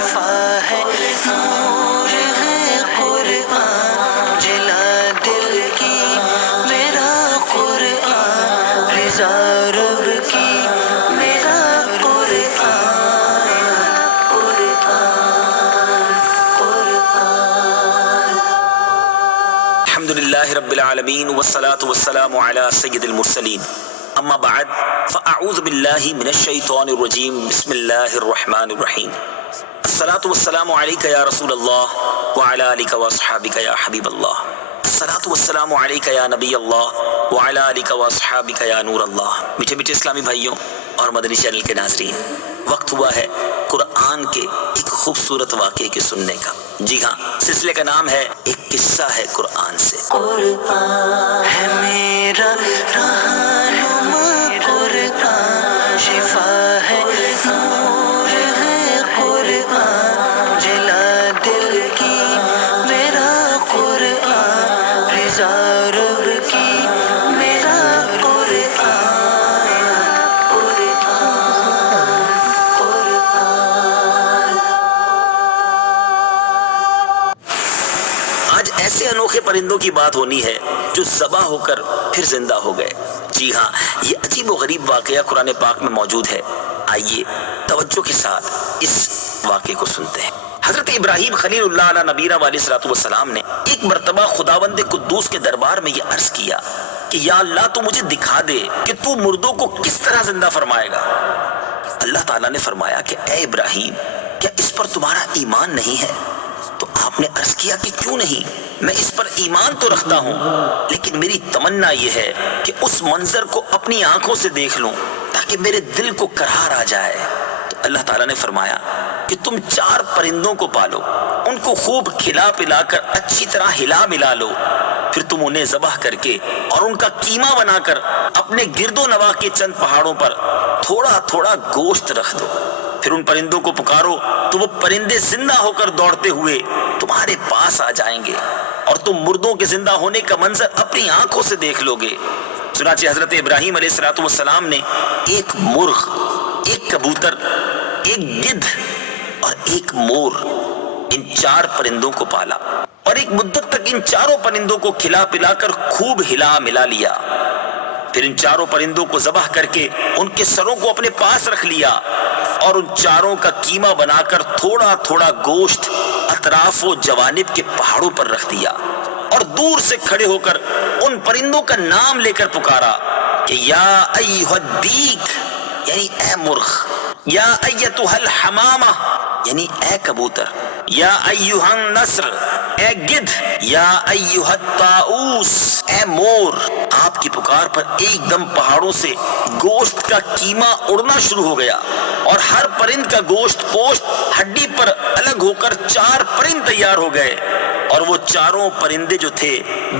شفا ہے نور ہے قرآن جلا دل کی میرا قرآن رضا رب کی میرا قرآن الحمدللہ رب العالمین والصلاة والسلام علی سید المرسلین اما بعد فاعوذ باللہ من الشیطان الرجیم بسم اللہ الرحمن الرحیم الصلاة والسلام علیکہ یا رسول اللہ وعلی آلکہ واصحابکہ یا حبیب اللہ الصلاة والسلام علیکہ یا نبی اللہ وعلی آلکہ واصحابکہ یا نور اللہ۔ میٹھے میٹھے اسلامی بھائیوں اور مدنی چینل کے ناظرین، وقت ہوا ہے قرآن کے ایک خوبصورت واقعے کے سننے کا۔ جی ہاں، سلسلے کا نام ہے ایک قصہ ہے قرآن سے۔ قرآن ہے میرا رہنما، قرآن شفا ہے نور ہے قرآن جلا دل کی میرا قرآن رضا رب کی میرا آج ایسے انوکھے پرندوں کی بات ہونی ہے جو ذبح ہو کر پھر زندہ ہو گئے۔ جی ہاں، یہ عجیب و غریب واقعہ قرآن پاک میں موجود ہے۔ آئیے توجہ کے ساتھ اس واقعے کو سنتے ہیں۔ حضرت ابراہیم خلیل اللہ علیہ نبینا علیہ السلام نے ایک مرتبہ خداوند قدوس کے دربار میں یہ عرض کیا کہ یا اللہ تو مجھے دکھا دے کہ تو مردوں کو کس طرح زندہ فرمائے گا۔ اللہ تعالیٰ نے فرمایا کہ اے ابراہیم، کیا اس پر تمہارا ایمان نہیں ہے؟ تو آپ نے عرض کیا کہ کیوں نہیں، میں اس پر ایمان تو رکھتا ہوں، لیکن میری تمنا یہ ہے کہ اس منظر کو اپنی آنکھوں سے دیکھ لوں تاکہ میرے دل کو قرار آ جائے۔ تو اللہ تعالیٰ نے فرمایا کہ تم 4 پرندوں کو پالو، ان کو خوب کھلا پلا کر اچھی طرح ہلا ملا لو، پھر تم انہیں ذبح کر کے اور ان کا قیمہ بنا کر اپنے گرد و نواح کے چند پہاڑوں پر تھوڑا تھوڑا گوشت رکھ دو، پھر ان پرندوں کو پکارو تو وہ پرندے زندہ ہو کر دوڑتے ہوئے تمہارے پاس آ جائیں گے اور تم مردوں کے زندہ ہونے کا منظر اپنی آنکھوں سے دیکھ لو گے۔ چنانچہ حضرت ابراہیم علیہ السلام نے ایک مرغ، ایک کبوتر، ایک گدھ اور ایک مور، ان 4 پرندوں کو پالا اور ایک مدت تک ان 4 پرندوں کو کھلا پلا کر خوب ہلا ملا لیا۔ پھر ان 4 پرندوں کو ذبح کر کے ان کے سروں کو اپنے پاس رکھ لیا اور ان 4 کا قیمہ بنا کر تھوڑا تھوڑا گوشت اطراف و جوانب کے پہاڑوں پر رکھ دیا اور دور سے کھڑے ہو کر ان پرندوں کا نام لے کر پکارا کہ یا ایھا الدیک یعنی اے مرغ، یا ایتھا الحمامہ یعنی اے کبوتر، یا ایھا النسر اے گدھ، یا ایھا الطاؤس اے مور۔ آپ کی پکار پر ایک دم پہاڑوں سے گوشت کا قیمہ اڑنا شروع ہو گیا اور ہر پرند کا گوشت پوشت ہڈی پر الگ ہو کر 4 پرند تیار ہو گئے، اور وہ 4 پرندے جو تھے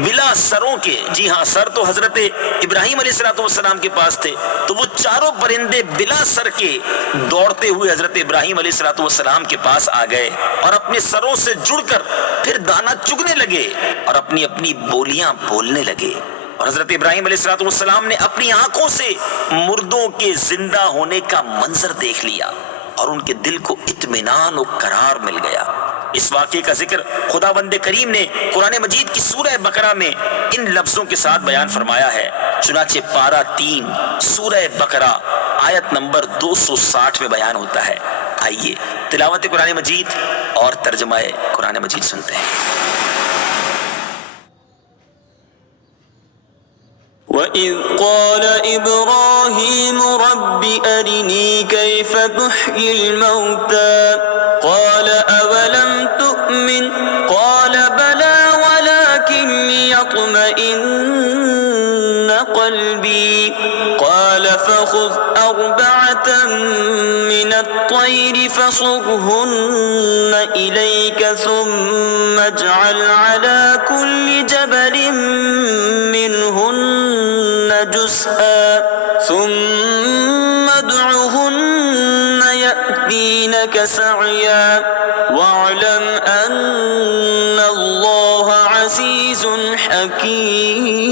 بلا سروں کے، جی ہاں سر تو حضرت ابراہیم علیہ السلام کے پاس تھے، تو وہ 4 پرندے بلا سر کے دوڑتے ہوئے حضرت ابراہیم علیہ السلام کے پاس آ گئے اور اپنے سروں سے جڑ کر پھر دانا چگنے لگے اور اپنی اپنی بولیاں بولنے لگے، اور حضرت ابراہیم علیہ السلام نے اپنی آنکھوں سے مردوں کے زندہ ہونے کا منظر دیکھ لیا اور ان کے دل کو اطمینان و قرار مل گیا۔ اس واقعے کا ذکر خداوند کریم نے قرآن مجید کی سورہ بقرہ میں ان لفظوں کے ساتھ بیان فرمایا ہے۔ چنانچہ پارہ 3 سورہ بقرہ آیت نمبر 260 میں بیان ہوتا ہے۔ آئیے تلاوت قرآن مجید اور ترجمہ قرآن مجید سنتے ہیں۔ وَإِذْ قَالَ إِبْرَاهِيمُ رَبِّ أَرِنِي كَيْفَ تُحْيِي الْمَوْتَى قَالَ أَوَلَمْ تُؤْمِنْ قَالَ بَلَى وَلَكِنْ لِيَطْمَئِنَّ قَلْبِي قَالَ فَخُذْ 4 مِنَ الطَّيْرِ فَصُرْهُنَّ إِلَيْكَ ثُمَّ اجْعَلْ عَلَى كُلِّ جَبَلٍ مِّنْهُنَّ جُزْءًا ثُمَّ ادْعُهُنَّ يَأْتِينَكَ سَعْيًا وَاعْلَمْ أَنَّ اللَّهَ عَزِيزٌ حَكِيمٌ۔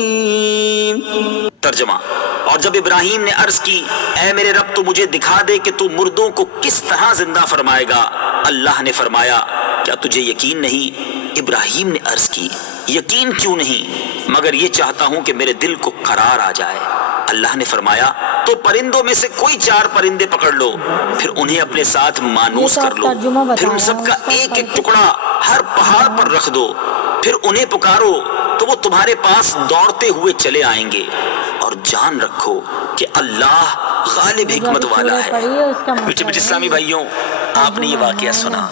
ترجمہ، اور جب ابراہیم نے عرض کی اے میرے رب تو مجھے دکھا دے کہ تو مردوں کو کس طرح زندہ فرمائے گا، اللہ نے فرمایا کیا تجھے یقین نہیں؟ ابراہیم نے عرض کی یقین کیوں نہیں، مگر یہ چاہتا ہوں کہ میرے دل کو قرار آ جائے۔ اللہ نے فرمایا تو پرندوں میں سے کوئی 4 پرندے پکڑ لو، پھر انہیں اپنے ساتھ مانوس کر لو، پھر ان سب کا ایک ایک ٹکڑا ہر پہاڑ پر رکھ دو، پھر انہیں پکارو تو وہ تمہارے پاس دوڑتے ہوئے چلے آئیں گے، اور جان رکھو کہ اللہ غالب حکمت والا ہے۔ میٹھے میٹھے اسلامی بھائیوں، آپ نے یہ واقعہ سنا،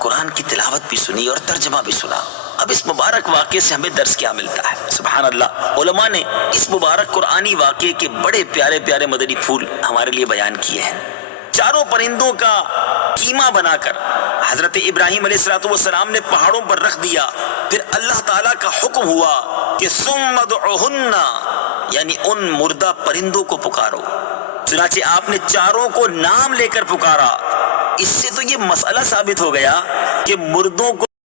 قرآن کی تلاوت بھی سنی اور ترجمہ بھی سنا۔ اب اس مبارک واقعے سے ہمیں درس کیا ملتا ہے؟ سبحان اللہ، علماء نے اس مبارک قرآنی واقعے کے بڑے پیارے پیارے مدنی پھول ہمارے لیے بیان کیے ہیں۔ 4 پرندوں کا کیما بنا کر حضرت ابراہیم علیہ السلام نے پہاڑوں پر رکھ دیا، پھر اللہ تعالیٰ کا حکم ہوا کہ ثم ادعوہن، یعنی ان مردہ پرندوں کو پکارو۔ چنانچہ آپ نے 4 کو نام لے کر پکارا۔ اس سے تو یہ مسئلہ ثابت ہو گیا کہ مردوں کو